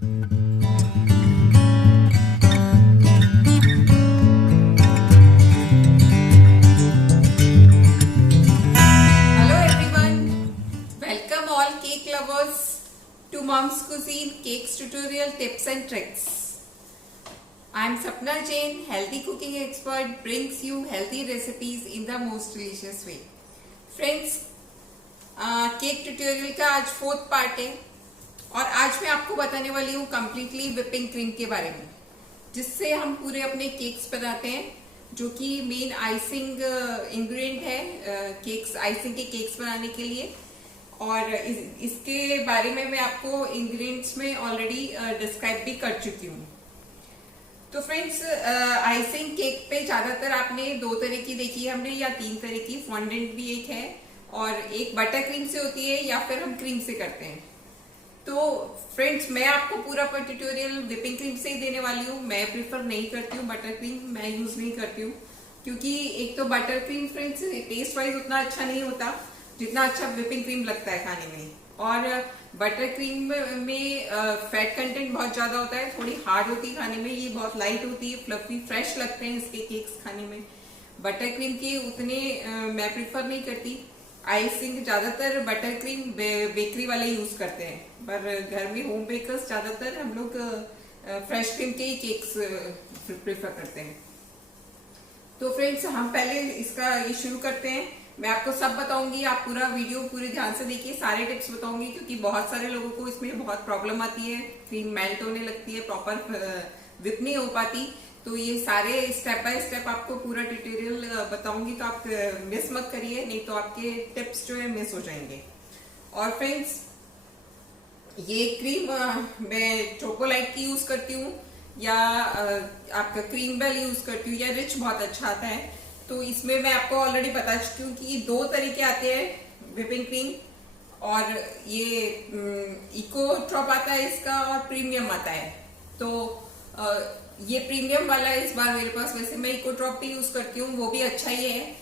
Welcome all cake lovers to Mom's Cuisine Cakes Tutorial Tips and Tricks. I am Sapna Jain, healthy cooking expert, brings you healthy recipes in the most delicious way. Friends, cake tutorial का आज 4th part है और आज मैं आपको बताने वाली हूँ कम्प्लीटली व्हिपिंग क्रीम के बारे में, जिससे हम पूरे अपने केक्स बनाते हैं, जो कि मेन आइसिंग इंग्रेडिएंट है केक्स, आइसिंग के केक्स बनाने के लिए। और इसके बारे में मैं आपको इंग्रेडिएंट्स में ऑलरेडी डिस्क्राइब भी कर चुकी हूँ। तो फ्रेंड्स, आइसिंग केक पे ज्यादातर आपने 2 तरह की देखी है हमने, या 3 तरह की। फॉन्डेंट भी एक है और एक बटर क्रीम से होती है, या फिर हम क्रीम से करते हैं। तो फ्रेंड्स, मैं आपको पूरा ट्यूटोरियल व्हिपिंग क्रीम से ही देने वाली हूँ। मैं प्रिफर नहीं करती हूँ बटर क्रीम, मैं यूज नहीं करती हूँ, क्योंकि एक तो butter cream friends taste wise उतना अच्छा नहीं होता जितना अच्छा व्हिपिंग क्रीम लगता है खाने में। और बटर क्रीम में फैट कंटेंट बहुत ज्यादा होता है, थोड़ी हार्ड होती है खाने में, ये बहुत लाइट होती है, फ्लफी फ्रेश लगते हैं इसके केक्स खाने में। बटर क्रीम के उतने मैं प्रिफर नहीं करती। आइसिंग ज्यादातर बटर क्रीम बेकरी वाले यूज करते हैं, पर घर में होम बेकर्स ज्यादातर हम लोग फ्रेश क्रीम के ही केक्स प्रिफर करते हैं। तो फ्रेंड्स, हम पहले इसका ये शुरू करते हैं। मैं आपको सब बताऊंगी, आप पूरा वीडियो पूरे ध्यान से देखिए, सारे टिप्स बताऊंगी, क्योंकि बहुत सारे लोगों को इसमें बहुत प्रॉब्लम आती है, क्रीम मेल्ट होने लगती है, प्रॉपर विप नहीं हो पाती। तो ये सारे स्टेप बाय स्टेप आपको पूरा ट्यूटोरियल बताऊंगी, तो आप मिस मत करिए, नहीं तो आपके टिप्स जो है मिस हो जाएंगे। और फ्रेंड्स, ये क्रीम मैं चोकोलाइट की यूज करती हूँ, या आपका क्रीम बेल यूज करती हूँ, या रिच बहुत अच्छा आता है। तो इसमें मैं आपको ऑलरेडी बता चुकी हूँ कि 2 तरीके आते हैं व्हिपिंग क्रीम, और ये इको ड्रॉप आता है इसका, और प्रीमियम आता है। तो ये प्रीमियम वाला है इस बार मेरे पास। वैसे मैं इको ड्रॉप भी यूज करती हूँ, वो भी अच्छा ही है,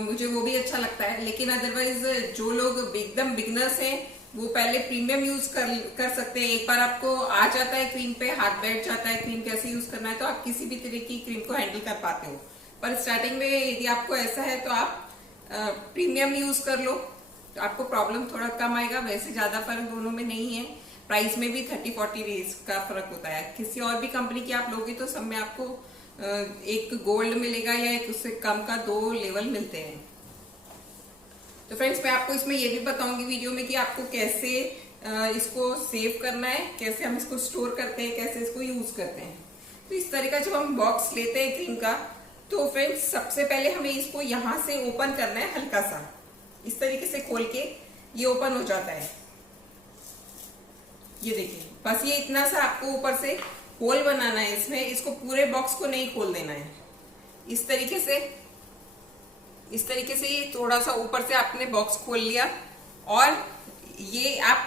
मुझे वो भी अच्छा लगता है। लेकिन अदरवाइज जो लोग एकदम बिगनर्स हैं, वो पहले प्रीमियम यूज कर सकते हैं। एक बार आपको आ जाता है क्रीम पे, हाथ बैठ जाता है क्रीम कैसे यूज करना है, तो आप किसी भी तरह की क्रीम को हैंडल कर पाते हो। पर स्टार्टिंग में यदि आपको ऐसा है तो आप प्रीमियम यूज कर लो, तो आपको प्रॉब्लम थोड़ा कम आएगा। वैसे ज्यादा फर्क दोनों में नहीं है, प्राइस में भी 30-40 रेज का फर्क होता है। किसी और भी कंपनी की आप लोगे तो सब में आपको एक गोल्ड मिलेगा, या एक उससे कम का 2 लेवल मिलते हैं। तो फ्रेंड्स, मैं आपको इसमें ये भी बताऊंगी वीडियो में कि आपको कैसे इसको सेव करना है, कैसे हम इसको स्टोर करते हैं, कैसे इसको यूज करते हैं। तो इस तरह का जब हम बॉक्स लेते हैं क्रीम का, तो फ्रेंड्स सबसे पहले हमें इसको यहां से ओपन करना है, हल्का सा इस तरीके से खोल के ये ओपन हो जाता है। ये देखिए, बस ये इतना सा आपको ऊपर से होल बनाना है इसमें, इसको पूरे बॉक्स को नहीं खोल देना है। इस तरीके से ये थोड़ा सा ऊपर से आपने बॉक्स खोल लिया, और ये आप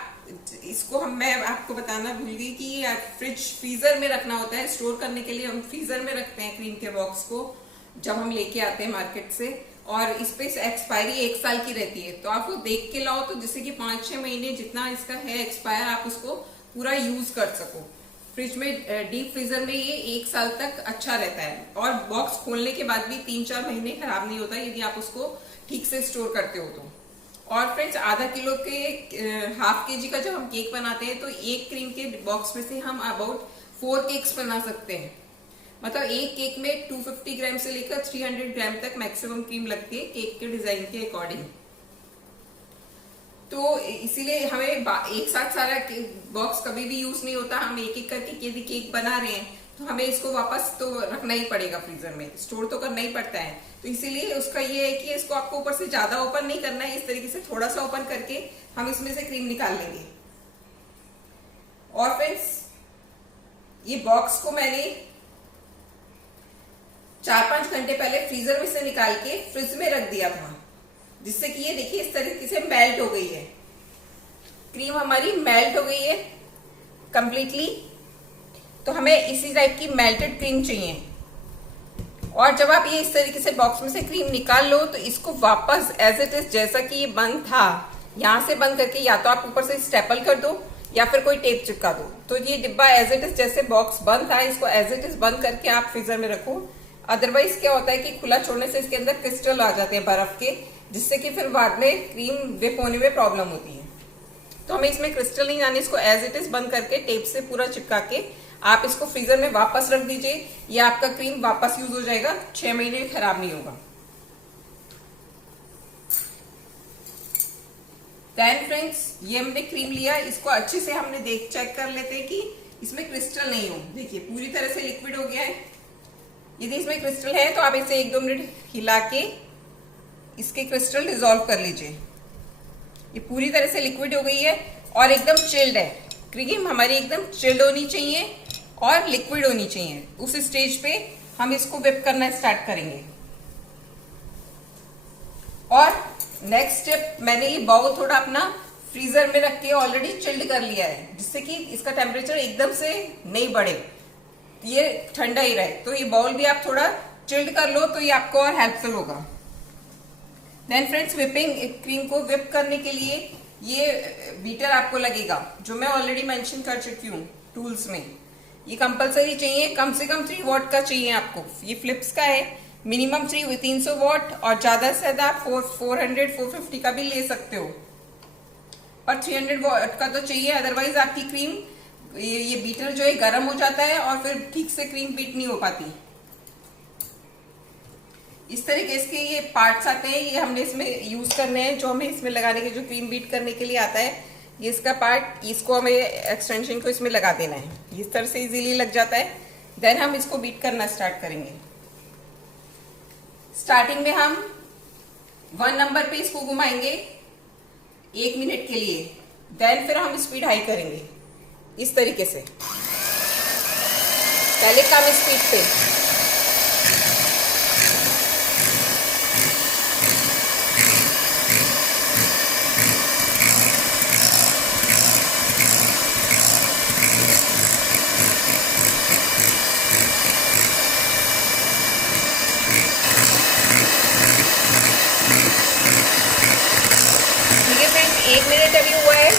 इसको मैं आपको बताना भूल गई कि फ्रीजर में रखना होता है। स्टोर करने के लिए हम फ्रीजर में रखते हैं क्रीम के बॉक्स को, जब हम लेके आते हैं मार्केट से। और इस पे एक्सपायरी 1 साल की रहती है, तो आप वो देख के लाओ, तो जैसे कि 5-6 महीने जितना इसका है एक्सपायर, आप उसको पूरा यूज कर सको। फ्रिज में, डीप फ्रीजर में ये 1 साल तक अच्छा रहता है, और बॉक्स खोलने के बाद भी 3-4 महीने खराब नहीं होता, यदि आप उसको ठीक से स्टोर करते हो तो। और फ्रेंड्स, आधा किलो के 1/2 kg का जब हम केक बनाते हैं, तो एक क्रीम के बॉक्स में से हम अबाउट 4 केक्स बना सकते हैं। मतलब एक केक में 250 ग्राम से लेकर 300 ग्राम तक मैक्सिमम क्रीम लगती है, केक के डिजाइन के अकॉर्डिंग। तो इसीलिए हमें एक साथ सारा बॉक्स कभी भी यूज नहीं होता। हम एक एक करके यदि केक बना रहे हैं, तो हमें इसको वापस तो रखना ही पड़ेगा फ्रीजर में, स्टोर तो करना ही पड़ता है। तो इसीलिए उसका ये है कि इसको आपको ऊपर से ज्यादा ओपन नहीं करना है, इस तरीके से थोड़ा सा ओपन करके हम इसमें से क्रीम निकाल लेंगे। और फ्रेंड्स, ये बॉक्स को मैंने 4-5 घंटे पहले फ्रीजर में से निकाल के फ्रिज में रख दिया था, जिससे कि ये देखिए इस तरीके से मेल्ट हो गई है क्रीम, हमारी मेल्ट हो गई है कंप्लीटली। तो हमें इसी टाइप की मेल्टेड क्रीम चाहिए। और जब आप ये इस तरीके से बॉक्स में से क्रीम निकाल लो, तो इसको वापस एज इट इज जैसा कि ये बंद था, यहां से बंद करके या तो आप ऊपर से स्टेपल कर दो, या फिर कोई टेप चिपका दो। तो ये डिब्बा एज इट इज, जैसे बॉक्स बंद था, इसको एज इट इज बंद करके आप फ्रीजर में रखो। अदरवाइज क्या होता है कि खुला छोड़ने से इसके अंदर क्रिस्टल आ जाते हैं बर्फ के, जिससे कि फिर बाद में क्रीम विप होने में प्रॉब्लम होती है। तो हमें इसमें क्रिस्टल नहीं आने, इसको एज इट इज बंद करके टेप से पूरा चिपका के आप इसको फ्रीजर में वापस रख दीजिए। ये आपका क्रीम वापस यूज हो जाएगा, 6 महीने खराब नहीं होगा। देन फ्रेंड्स, ये हमने क्रीम लिया, इसको अच्छे से हमने चेक कर लेते हैं कि इसमें क्रिस्टल नहीं हो। देखिए पूरी तरह से लिक्विड हो गया है। यदि इसमें क्रिस्टल है तो आप इसे 1-2 मिनट हिला के इसके क्रिस्टल डिसॉल्व कर लीजिए। ये पूरी तरह से लिक्विड हो गई है और एकदम चिल्ड है। क्रीम हमारी एकदम चिल्ड होनी चाहिए और लिक्विड होनी चाहिए। उस स्टेज पे हम इसको विप करना स्टार्ट करेंगे। और नेक्स्ट स्टेप, मैंने ये बाउल थोड़ा अपना फ्रीजर में रख के ऑलरेडी चिल्ड कर लिया है, जिससे कि इसका टेम्परेचर एकदम से नहीं बढ़े, ये ठंडा ही रहे। तो ये बाउल भी आप थोड़ा चिल्ड कर लो तो ये आपको और हेल्पफुल होगा। देन फ्रेंड्स, विपिंग क्रीम को विप करने के लिए ये बीटर आपको लगेगा, जो मैं ऑलरेडी मेंशन कर चुकी हूँ टूल्स में। ये कंपलसरी चाहिए, कम से कम 3 वॉट का चाहिए आपको। ये फिलिप्स का है, मिनिमम 300 वॉट, और ज्यादा से ज्यादा आप 400-450 का भी ले सकते हो, पर 300 वॉट का तो चाहिए। अदरवाइज आपकी क्रीम, ये बीटर जो है गर्म हो जाता है और फिर ठीक से क्रीम बीट नहीं हो पाती। इस तरीके के ये पार्ट्स आते हैं, ये हमने इसमें यूज करने हैं, जो हमें इसमें लगाने के, जो क्रीम बीट करने के लिए आता है। ये इसका पार्ट, इसको हमें एक्सटेंशन को इसमें लगा देना है। इस तरह से इजीली लग जाता है। देन हम इसको बीट करना स्टार्ट करेंगे। स्टार्टिंग में हम 1 नंबर पे इसको घुमाएंगे 1 मिनट के लिए। देन फिर हम स्पीड हाई करेंगे इस तरीके से, पहले कम स्पीड पे। ठीक है फ्रेंड्स, 1 मिनट अभी हुआ है,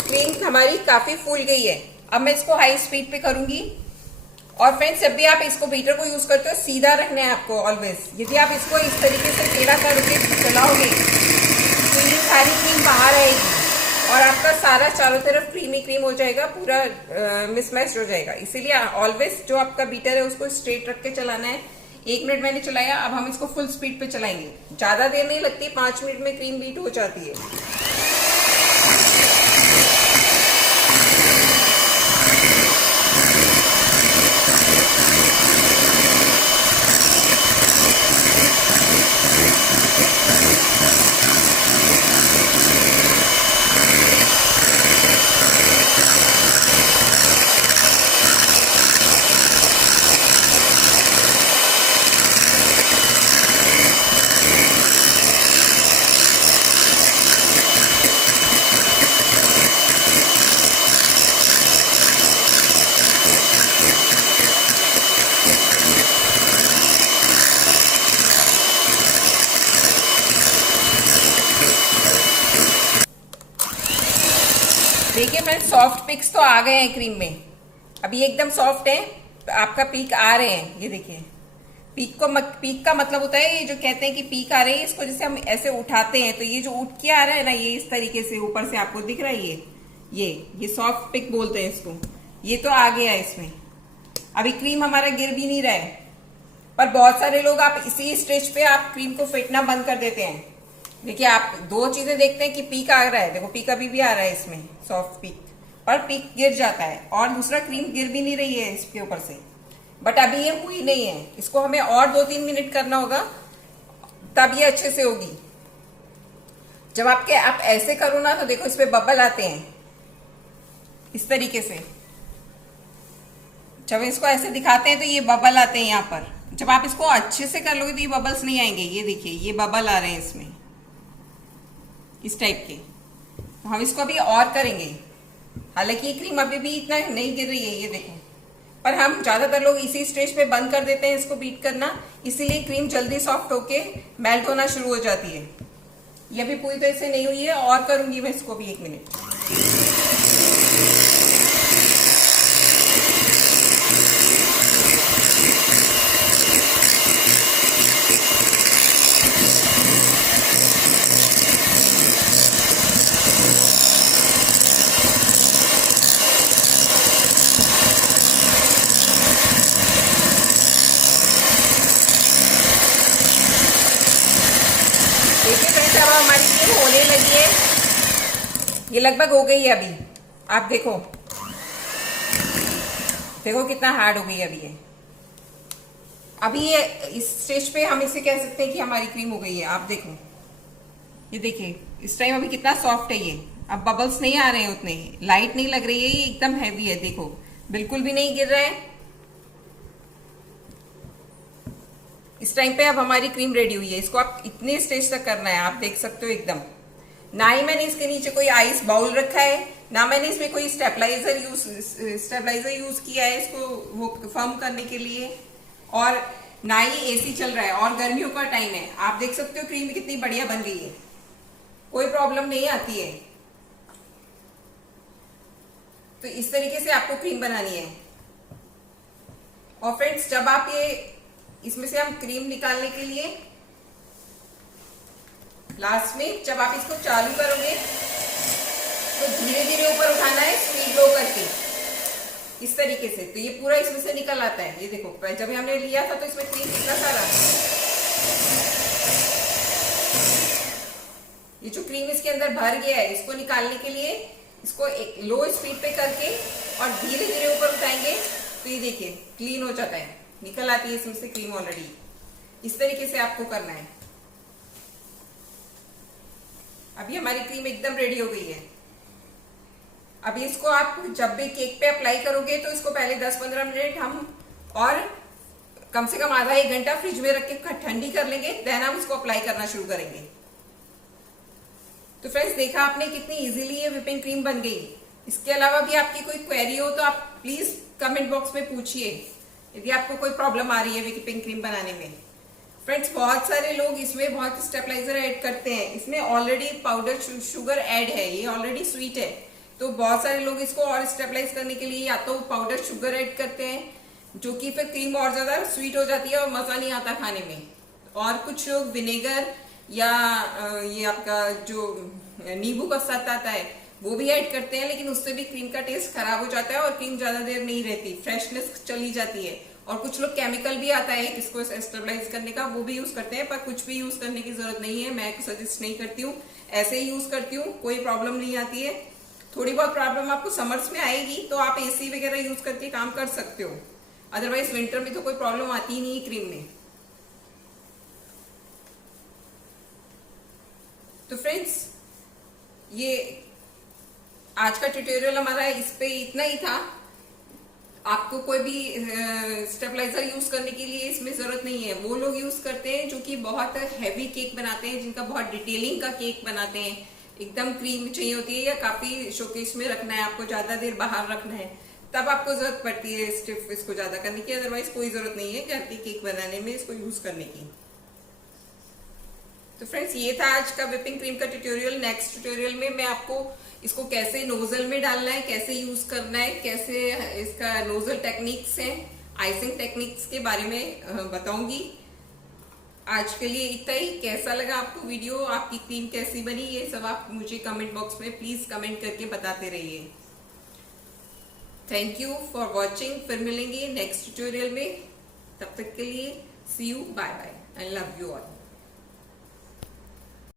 क्रीम हमारी काफी फूल गई है। अब मैं इसको हाई स्पीड पे करूंगी। और फ्रेंड्स, जब भी आप इसको बीटर को यूज करते हो, सीधा रखना है आपको ऑलवेज। यदि आप इसको इस तरीके से टेढ़ा करके चलाओगे तो ये सारी क्रीम बाहर आएगी और आपका सारा चारों तरफ क्रीमी क्रीम हो जाएगा, पूरा मिसमैच हो जाएगा। इसीलिए ऑलवेज जो आपका बीटर है उसको स्ट्रेट रख के चलाना है। 1 मिनट मैंने चलाया, अब हम इसको फुल स्पीड पे चलाएंगे। ज्यादा देर नहीं लगती, 5 मिनट में क्रीम बीट हो जाती है। देखिए फ्रेंड्स, सॉफ्ट पिक्स तो आ गए हैं क्रीम में। अभी एकदम सॉफ्ट है, आपका पीक आ रहे हैं। ये देखिए, पीक का मतलब होता है, ये जो कहते हैं कि पीक आ रहे हैं, इसको जैसे हम ऐसे उठाते हैं तो ये जो उठ के आ रहा है ना, ये इस तरीके से ऊपर से आपको दिख रहा है। ये सॉफ्ट पिक बोलते हैं इसको। ये तो आ गया है इसमें। अभी क्रीम हमारा गिर भी नहीं रहा है, पर बहुत सारे लोग आप इसी स्टेज पे आप क्रीम को फेंटना बंद कर देते हैं। देखिए, आप 2 चीजें देखते हैं कि पीक आ रहा है, देखो पीक अभी भी आ रहा है इसमें, सॉफ्ट पीक, पर पीक गिर जाता है। और दूसरा, क्रीम गिर भी नहीं रही है इसके ऊपर से, बट अभी ये हुई नहीं है। इसको हमें और 2-3 मिनट करना होगा, तब ये अच्छे से होगी। जब आप ऐसे करो ना, तो देखो इस पे बबल आते हैं इस तरीके से। जब इसको ऐसे दिखाते हैं तो ये बबल आते हैं यहाँ पर। जब आप इसको अच्छे से कर लोगे तो ये बबल्स नहीं आएंगे। ये देखिए, ये बबल आ रहे हैं इसमें, इस टाइप के। तो हम इसको अभी और करेंगे। हालांकि ये क्रीम अभी भी इतना नहीं गिर रही है, ये देखो, पर हम ज्यादातर लोग इसी स्टेज पे बंद कर देते हैं इसको बीट करना, इसीलिए क्रीम जल्दी सॉफ्ट होके मेल्ट होना शुरू हो जाती है। ये अभी पूरी तरह से नहीं हुई है, और करूंगी मैं इसको भी 1 मिनट। ये लगभग हो गई है अभी, आप देखो देखो कितना हार्ड हो गई है अभी ये। अभी ये इस स्टेज पे हम इसे कह सकते हैं कि हमारी क्रीम हो गई है। आप देखो, ये देखिए इस टाइम अभी कितना सॉफ्ट है ये। अब बबल्स नहीं आ रहे हैं उतने, लाइट नहीं लग रही है, ये एकदम हैवी है। देखो बिल्कुल भी नहीं गिर रहा है। इस टाइम पे अब हमारी क्रीम रेडी हुई है। इसको आप इतने स्टेज तक करना है, आप देख सकते हो एकदम। ना ही मैंने इसके नीचे कोई आइस बाउल रखा है, ना मैंने इसमें कोई स्टेबलाइजर यूज किया है इसको वो फर्म करने के लिए, और ना ही एसी चल रहा है, और गर्मियों का टाइम है। आप देख सकते हो क्रीम कितनी बढ़िया बन गई है, कोई प्रॉब्लम नहीं आती है। तो इस तरीके से आपको क्रीम बनानी है। और फ्रेंड्स, जब आप ये इसमें से हम क्रीम निकालने के लिए लास्ट में जब आप इसको चालू करोगे तो धीरे धीरे ऊपर उठाना है, स्पीड लो करके, इस तरीके से। तो ये पूरा इसमें से निकल आता है। ये देखो जब हमने लिया था तो इसमें क्रीम कितना सारा, ये जो क्रीम इसके अंदर भर गया है, इसको निकालने के लिए इसको एक लो स्पीड पे करके और धीरे धीरे ऊपर उठाएंगे तो ये देखिए क्लीन हो जाता है, निकल आती है इसमें से क्रीम ऑलरेडी। इस तरीके से आपको करना है। अभी हमारी क्रीम एकदम रेडी हो गई है। अभी इसको आप जब भी केक पे अप्लाई करोगे तो इसको पहले 10-15 मिनट हम और कम से कम आधा 1 घंटा फ्रिज में रख के ठंडी कर लेंगे, देन हम इसको अप्लाई करना शुरू करेंगे। तो फ्रेंड्स, देखा आपने कितनी इजीली ये व्हिपिंग क्रीम बन गई। इसके अलावा भी आपकी कोई क्वेरी हो तो आप प्लीज कमेंट बॉक्स में पूछिए, यदि आपको कोई प्रॉब्लम आ रही है व्हिपिंग क्रीम बनाने में। फ्रेंड्स, बहुत सारे लोग इसमें बहुत स्टेबलाइजर ऐड करते हैं। इसमें ऑलरेडी पाउडर शुगर ऐड है, ये ऑलरेडी स्वीट है। तो बहुत सारे लोग इसको और स्टेबलाइज करने के लिए या तो पाउडर शुगर ऐड करते हैं, जो कि फिर क्रीम और ज्यादा स्वीट हो जाती है और मजा नहीं आता खाने में। और कुछ लोग विनेगर या ये आपका जो नींबू का साथ आता है वो भी ऐड करते हैं, लेकिन उससे भी क्रीम का टेस्ट खराब हो जाता है और क्रीम ज्यादा देर नहीं रहती, फ्रेशनेस चली जाती है। और कुछ लोग केमिकल भी आता है इसको स्टेबलाइज करने का, वो भी यूज करते हैं। पर कुछ भी यूज करने की जरूरत नहीं है, मैं सजेस्ट नहीं करती हूँ, ऐसे ही यूज करती हूँ, कोई प्रॉब्लम नहीं आती है। थोड़ी बहुत प्रॉब्लम आपको समर्स में आएगी तो आप एसी वगैरह यूज करके काम कर सकते हो, अदरवाइज विंटर में तो कोई प्रॉब्लम आती ही नहीं है क्रीम में। तो फ्रेंड्स, ये आज का ट्यूटोरियल हमारा इस पे इतना ही था। आपको कोई भी स्टेबलाइजर यूज करने के लिए इसमें जरूरत नहीं है। वो लोग यूज करते हैं जो कि बहुत हैवी केक बनाते हैं, जिनका बहुत डिटेलिंग का केक बनाते हैं, एकदम क्रीम चाहिए होती है या काफी शोकेस में रखना है, आपको ज्यादा देर बाहर रखना है, तब आपको जरूरत पड़ती है स्टिफ इसको ज्यादा करने की। अदरवाइज कोई जरूरत नहीं है घर के केक बनाने में इसको यूज करने की। तो फ्रेंड्स, ये था आज का व्हिपिंग क्रीम का ट्यूटोरियल। नेक्स्ट ट्यूटोरियल में मैं आपको इसको कैसे नोजल में डालना है, कैसे यूज करना है, कैसे इसका नोजल टेक्निक्स हैं, आइसिंग टेक्निक्स के बारे में बताऊंगी। आज के लिए इतना ही। कैसा लगा आपको वीडियो, आपकी क्रीम कैसी बनी, ये सब आप मुझे कमेंट बॉक्स में प्लीज कमेंट करके बताते रहिए। Thank you for watching. फिर मिलेंगे नेक्स्ट ट्यूटोरियल में, तब तक के लिए see you, bye bye, I love you all.